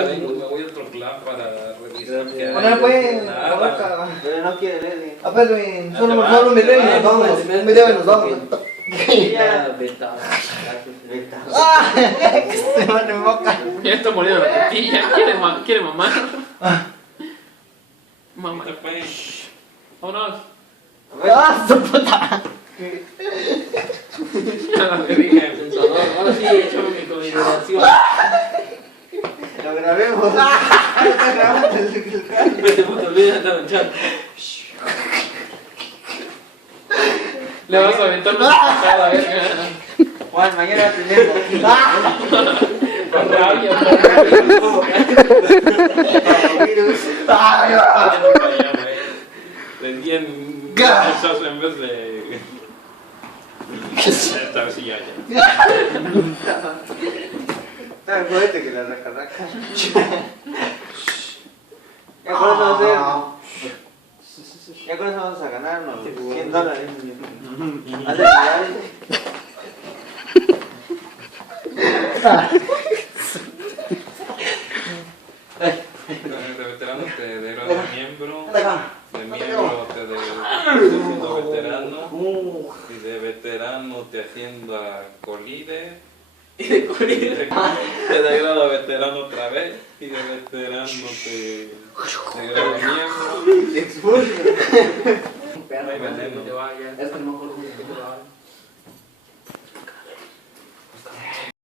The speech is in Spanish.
ahorita vengo, me voy a otro plan para revisar que hay. Bueno, pues, Nada. Pero no quiere leer. A ver, solo un video y nos vamos. Un video y nos vamos. Ya, veta. ¡Ah! Que se van en boca. Ya está moliendo la tortilla. ¿Quiere mamar? Mamá. Ahorita, pues. Vámonos. ¡Ah, su puta! Ya le dije. Sensador. Ahora sí, echamos mi consideración. Lo grabemos. Vete, puto, olvídate de echar. Le vas a aventar una patada, verga. Juan, mañana tenemos. Con rabia. Le di en cabezazo en vez de. Esta sí ya. Tan fuerte que la raca. Ya con eso vamos a hacer. Ya con eso vamos a ganarnos $100. Hazle real. De veterano te degrado de miembro. De miembro te siendo veterano. Y de veterano te haciendo a colide. Y de colide. Te degrado a veterano otra vez. Y de veterano te degrado a miembro. Expulso. Perro, Ay, veneno. que te vayas. Es que a lo mejor te vayas.